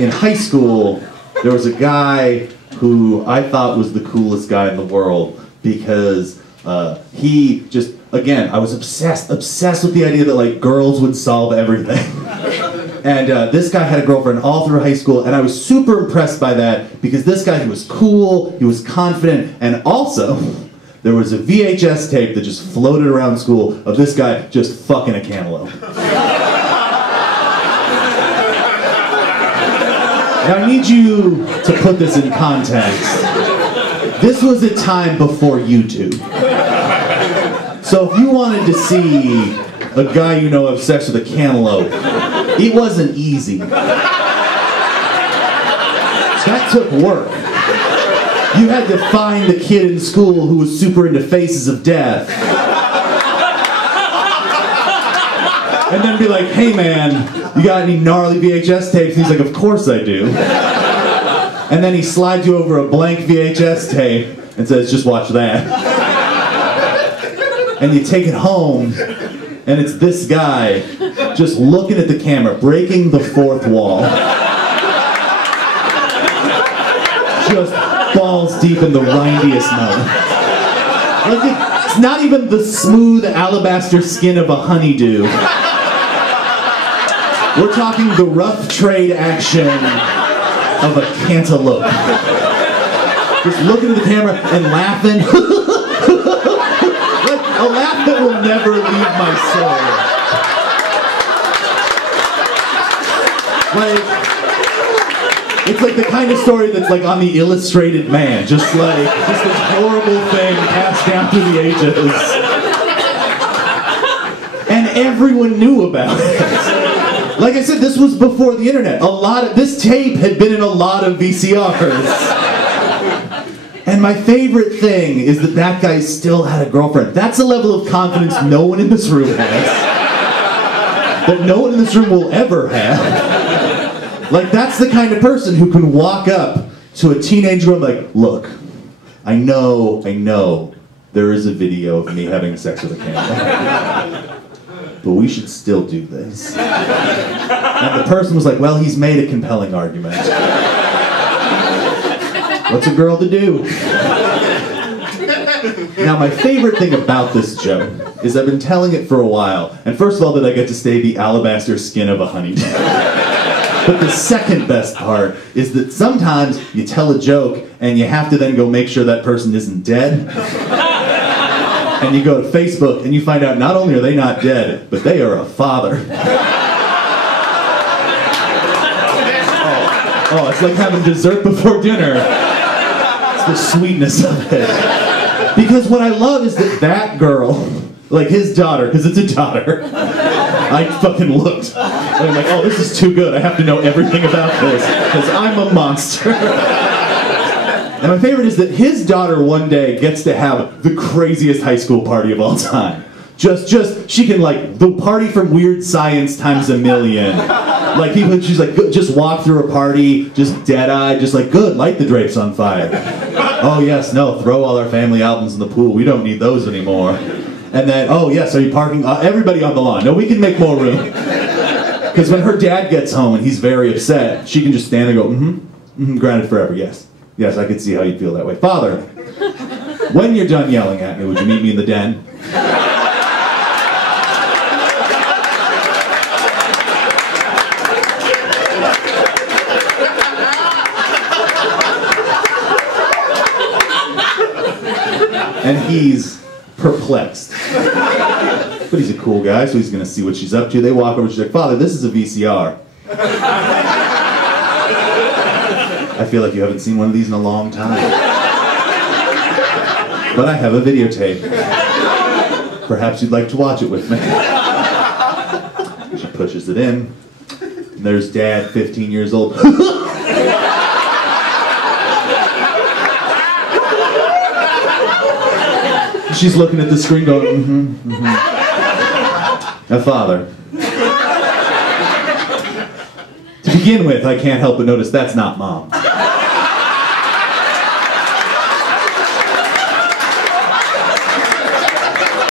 in high school, there was a guy who I thought was the coolest guy in the world because he just, again, I was obsessed with the idea that like girls would solve everything. And this guy had a girlfriend all through high school, and I was super impressed by that because this guy, he was cool, he was confident, and also there was a VHS tape that just floated around school of this guy just fucking a cantaloupe. Now I need you to put this in context. This was a time before YouTube. So if you wanted to see a guy you know have sex with a cantaloupe, it wasn't easy. That took work. You had to find the kid in school who was super into Faces of Death. And then be like, hey man, you got any gnarly VHS tapes? And he's like, of course I do. And then he slides you over a blank VHS tape and says, just watch that. And you take it home, and it's this guy just looking at the camera, breaking the fourth wall. Just balls deep in the rindiest note. Like it's not even the smooth alabaster skin of a honeydew. We're talking the rough trade action of a cantaloupe. Just looking at the camera and laughing. Like a laugh that will never leave my soul. Like, it's like the kind of story that's like on the Illustrated Man. Just this horrible thing passed down through the ages. And everyone knew about it. Like I said, this was before the internet. This tape had been in a lot of VCRs. And my favorite thing is that guy still had a girlfriend. That's a level of confidence no one in this room has. That no one in this room will ever have. Like, that's the kind of person who can walk up to a teenage girl and be like, look, I know there is a video of me having sex with a camera. But we should still do this. And the person was like, well, he's made a compelling argument. What's a girl to do? Now, my favorite thing about this joke is I've been telling it for a while. And first of all, that I get to stay the alabaster skin of a honeydew. But the second best part is that sometimes you tell a joke and you have to then go make sure that person isn't dead. And you go to Facebook and you find out not only are they not dead, but they are a father. Oh, it's like having dessert before dinner. It's the sweetness of it. Because what I love is that girl, like his daughter, because it's a daughter, I fucking looked. And I'm like, oh, this is too good. I have to know everything about this, because I'm a monster. And my favorite is that his daughter one day gets to have the craziest high school party of all time. She can like, the party from Weird Science times a million. Like she's like, just walk through a party, just dead-eyed, just like, good, light the drapes on fire. Oh yes, no, throw all our family albums in the pool. We don't need those anymore. And then, oh yes, are you parking? Everybody on the lawn. No, we can make more room. Because when her dad gets home and he's very upset, she can just stand there and go, grounded forever, yes. Yes, I could see how you'd feel that way. Father, when you're done yelling at me, would you meet me in the den? And he's perplexed. But he's a cool guy, so he's going to see what she's up to. They walk over, she's like, Father, this is a VCR. I feel like you haven't seen one of these in a long time. But I have a videotape. Perhaps you'd like to watch it with me. She pushes it in. And there's Dad, 15 years old. She's looking at the screen going, Now, Father, to begin with, I can't help but notice that's not Mom.